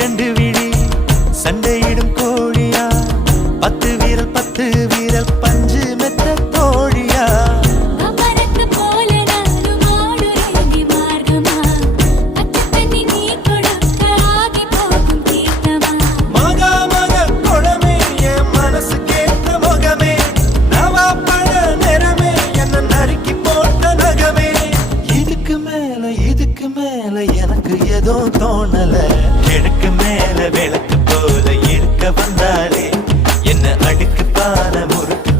ரெண்டு விழி சண்டையிடும் கோழியா 10 வீரல் பஞ்சு மெத்த தோழியா எனக்கு ஏதோ தோணல கிழக்கு மேல விளக்கு போல இருக்க வந்தாலே என்ன அடுக்கு பால முறுக்கு